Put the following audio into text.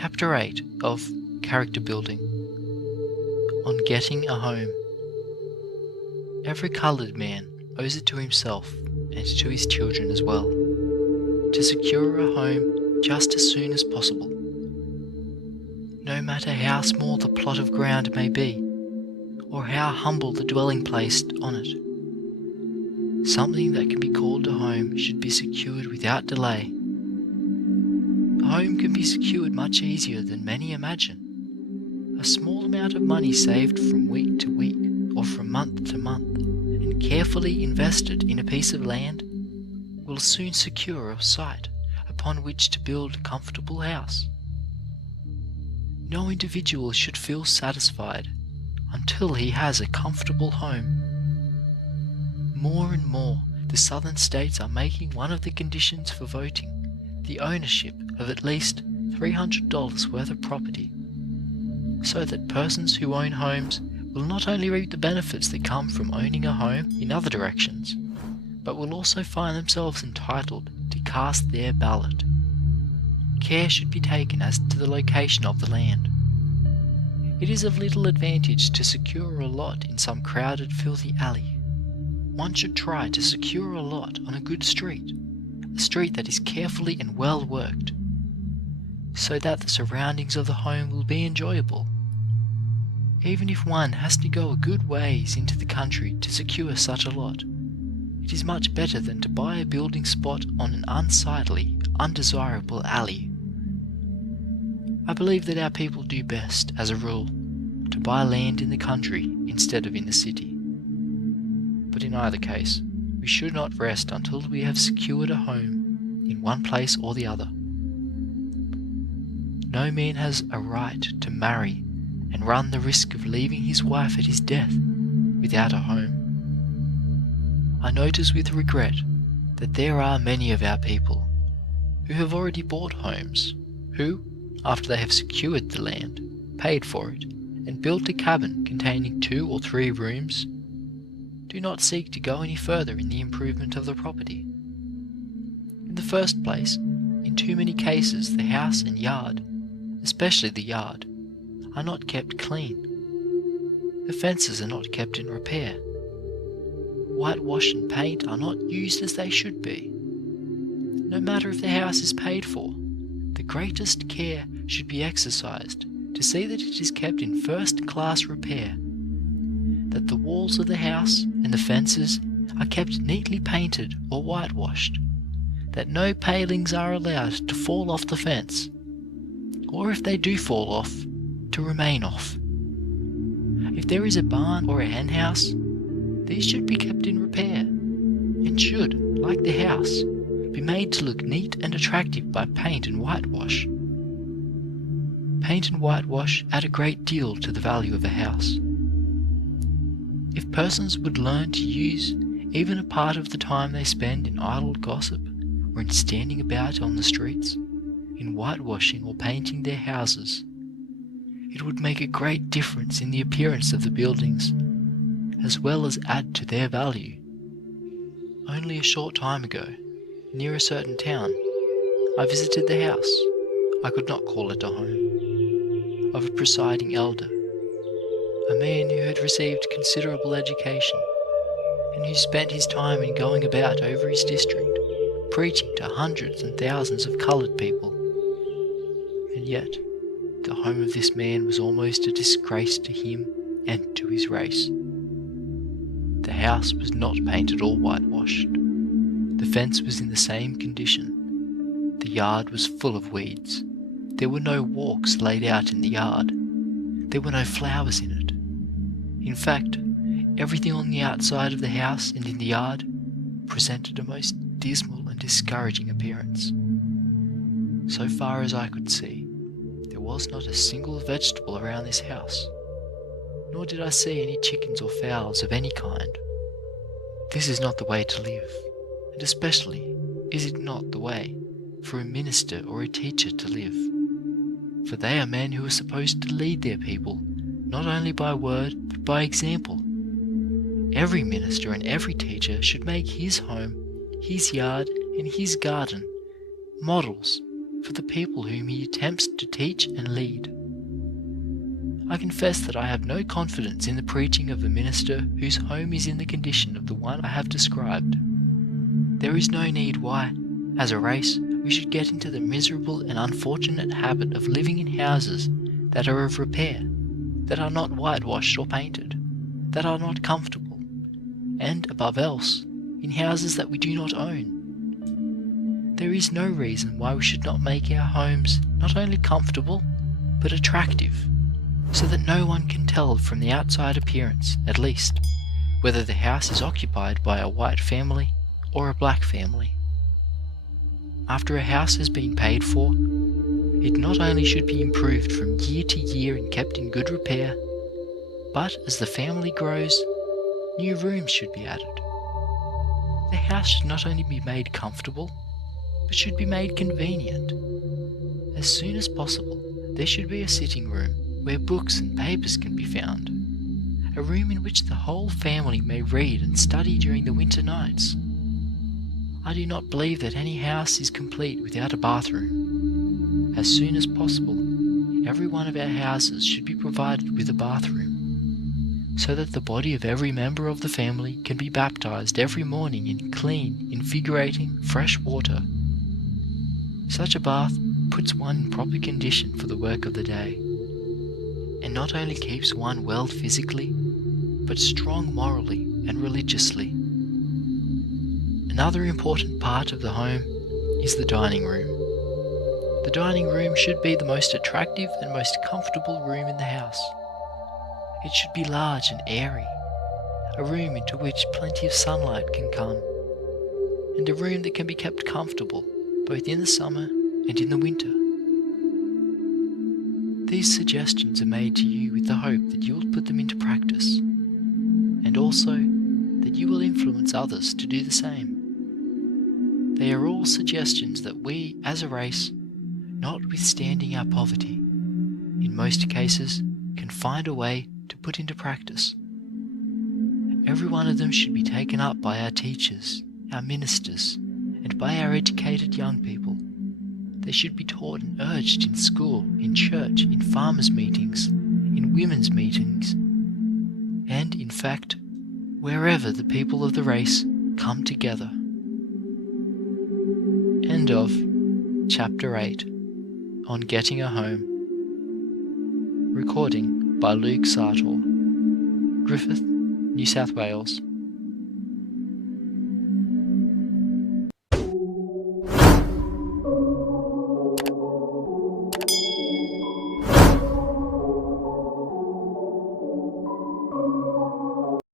Chapter 8 of Character Building on Getting a Home. Every coloured man owes it to himself and to his children as well to secure a home just as soon as possible. No matter how small the plot of ground may be, or how humble the dwelling placed on it, something that can be called a home should be secured without delay. A home can be secured much easier than many imagine. A small amount of money saved from week to week or from month to month and carefully invested in a piece of land will soon secure a site upon which to build a comfortable house. No individual should feel satisfied until he has a comfortable home. More and more, the southern states are making one of the conditions for voting the ownership of at least $300 worth of property, so that persons who own homes will not only reap the benefits that come from owning a home in other directions, but will also find themselves entitled to cast their ballot. Care should be taken as to the location of the land. It is of little advantage to secure a lot in some crowded, filthy alley. One should try to secure a lot on a good street, a street that is carefully and well worked, so that the surroundings of the home will be enjoyable. Even if one has to go a good ways into the country to secure such a lot, it is much better than to buy a building spot on an unsightly, undesirable alley. I believe that our people do best, as a rule, to buy land in the country instead of in the city. But in either case, we should not rest until we have secured a home in one place or the other. No man has a right to marry and run the risk of leaving his wife at his death without a home. I notice with regret that there are many of our people who have already bought homes, who, after they have secured the land, paid for it, and built a cabin containing 2 or 3 rooms, do not seek to go any further in the improvement of the property. In the first place, in too many cases the house and yard, especially the yard, are not kept clean. The fences are not kept in repair. Whitewash and paint are not used as they should be. No matter if the house is paid for, the greatest care should be exercised to see that it is kept in first-class repair, that the walls of the house and the fences are kept neatly painted or whitewashed, that no palings are allowed to fall off the fence, or if they do fall off, to remain off. If there is a barn or a hen house, these should be kept in repair, and should, like the house, be made to look neat and attractive by paint and whitewash. Paint and whitewash add a great deal to the value of a house. If persons would learn to use even a part of the time they spend in idle gossip or in standing about on the streets, in whitewashing or painting their houses, it would make a great difference in the appearance of the buildings, as well as add to their value. Only a short time ago, near a certain town, I visited the house, I could not call it a home, of a presiding elder, a man who had received considerable education, and who spent his time in going about over his district, preaching to hundreds and thousands of coloured people. And yet, the home of this man was almost a disgrace to him and to his race. The house was not painted or whitewashed. The fence was in the same condition. The yard was full of weeds. There were no walks laid out in the yard. There were no flowers in it. In fact, everything on the outside of the house and in the yard presented a most dismal and discouraging appearance. So far as I could see, there was not a single vegetable around this house, nor did I see any chickens or fowls of any kind. This is not the way to live, and especially is it not the way for a minister or a teacher to live, for they are men who are supposed to lead their people not only by word but by example. Every minister and every teacher should make his home, his yard and his garden models for the people whom he attempts to teach and lead. I confess that I have no confidence in the preaching of a minister whose home is in the condition of the one I have described. There is no need why, as a race, we should get into the miserable and unfortunate habit of living in houses that are of repair, that are not whitewashed or painted, that are not comfortable, and, above else, in houses that we do not own. There is no reason why we should not make our homes not only comfortable, but attractive, so that no one can tell from the outside appearance, at least, whether the house is occupied by a white family or a black family. After a house has been paid for, it not only should be improved from year to year and kept in good repair, but as the family grows, new rooms should be added. The house should not only be made comfortable, but should be made convenient. As soon as possible, there should be a sitting room where books and papers can be found, a room in which the whole family may read and study during the winter nights. I do not believe that any house is complete without a bathroom. As soon as possible, every one of our houses should be provided with a bathroom, so that the body of every member of the family can be baptized every morning in clean, invigorating, fresh water. Such a bath puts one in proper condition for the work of the day, and not only keeps one well physically, but strong morally and religiously. Another important part of the home is the dining room. The dining room should be the most attractive and most comfortable room in the house. It should be large and airy, a room into which plenty of sunlight can come, and a room that can be kept comfortable both in the summer and in the winter. These suggestions are made to you with the hope that you will put them into practice, and also that you will influence others to do the same. They are all suggestions that we, as a race, notwithstanding our poverty, in most cases can find a way to put into practice. Every one of them should be taken up by our teachers, our ministers, and by our educated young people. They should be taught and urged in school, in church, in farmers' meetings, in women's meetings, and, in fact, wherever the people of the race come together. End of Chapter 8 on Getting a Home. Recording by Luke Sartor. Griffith, New South Wales,